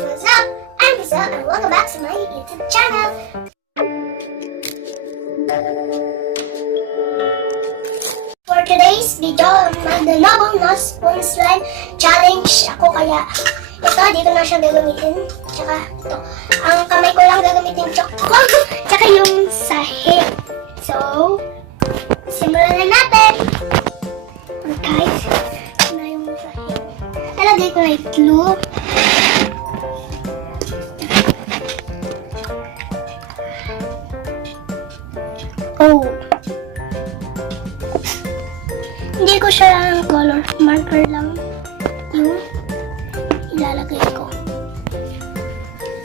what's up? I'm Krizzel and welcome back to my YouTube channel. For today's video, magdalabong na spoon slime challenge ako, kaya ito, dito na siya gagamitin. Tsaka ito, ang kamay ko lang gagamitin choco, tsaka yung sahig. So, simulan na natin. Guys, ito na yung sahig. Nalagay ko na yung glue. Oh. Hindi ko siya color marker lang yung ilalagay ko.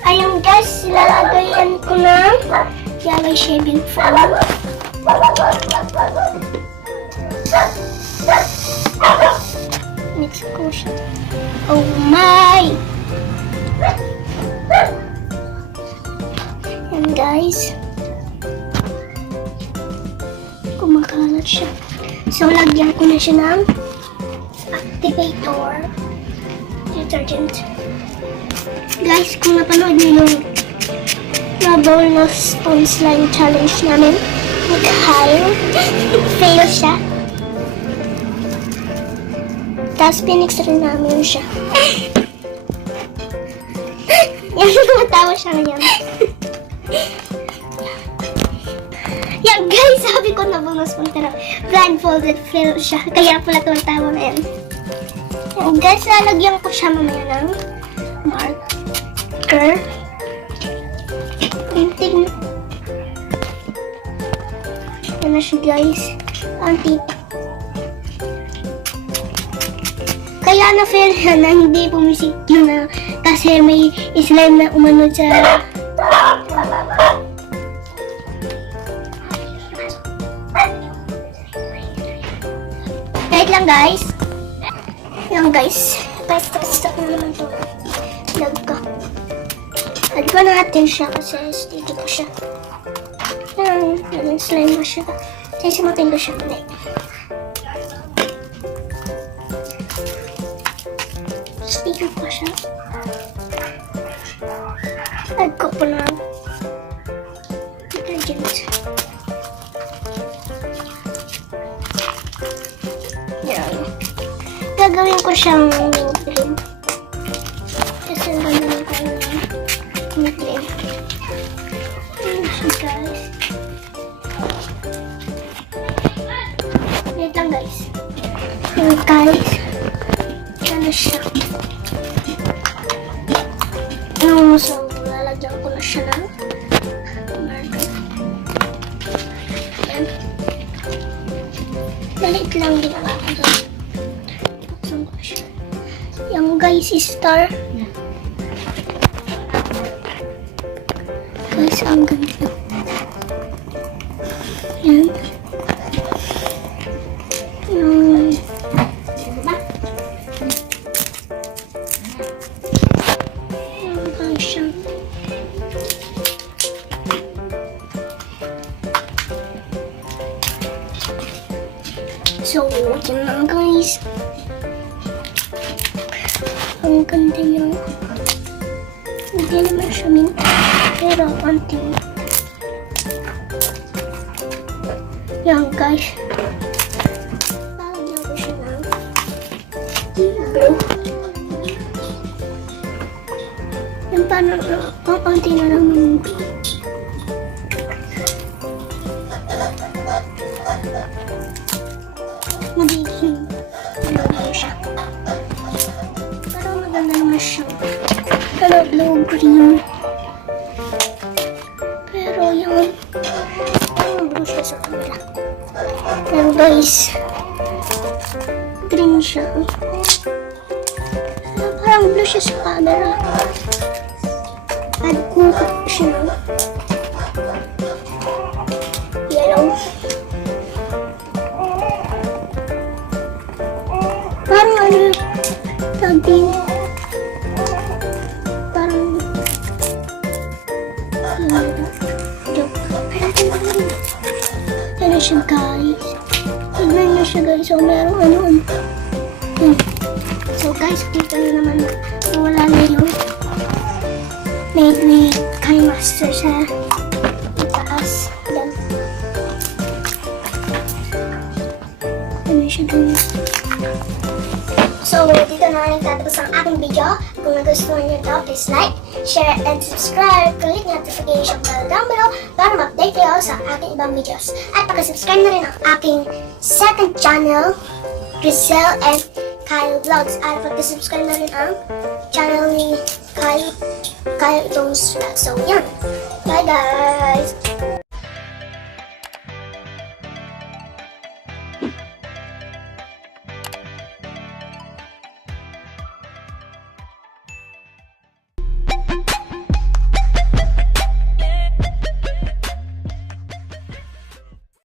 Ayun guys, ilalagayan ko na yellow shaving foam. Mix ko siya. Oh my! Yan guys. Kumakalat siya. So, lagyan ko na siya ng activator detergent. Guys, kung napanood niyo yung bowl na spoon slime challenge namin with Kyle, fail siya. Tapos, pinix rin namin siya. Yan, tumatawa siya ngayon. Yan guys, sabi ko na bonus po, pero blindfolded fail siya. Kaya pala tumatawa na yan. Yan guys, lalagyan ko siya mamaya ng marker. Painting. Yan na siya guys. Antik. Kaya na-fail siya na hindi pumisik yun na kasi may slime na umano sa wait lang guys. Yan guys. Stop na naman to. Lag ko. Add ko natin siya kasi dito ko siya. Yan. Yan slime ko siya. Sisimutin ko siya ulit. Sticker ko siya. Add ko po na detergent. Yan. Gagawin ko siyang cream. Kasi gagawin ko ng cream. Ayan siya guys. Wait lang guys. Ayan guys. Ano siya? So, lalagyan ko na siya ng marker. Ayan. Malit lang ginawa ko doon. Buksan ko siya. Yung guys, star. Guys, ang ganda. Ayan. Yung so, yun lang guys. Ang ganda niya. Hindi naman siya mint. Pero, konting. Yan guys. Lalagyan ko siya ng blue. Yan parang, konti na lang yung blue. Magiging ano siya. Pero maganda naman siya. Pero blue-green. Pero yun. Parang blue siya sa camera. Pero guys, green siya. Pero parang blue siya sa camera. Add ko siya. Yellow. Parang ano, sabi, parang, joke. Ano siya guys? Tignan nyo siya guys. So, meron ano. So guys, kita nyo naman na wala na yun. plaster sa taas. Yan. Ano siya dun? So, dito na nagtatapos ang aking video. Kung nagustuhan niyo ito, please like, share, and subscribe. Click notification bell down below para ma-update kayo sa aking ibang videos. At pakisubscribe na rin ang aking second channel, Krizzel and Kyle Vlogs. At pakisubscribe na rin ang channel ni Kyle itong vlog. So, yan. Bye guys!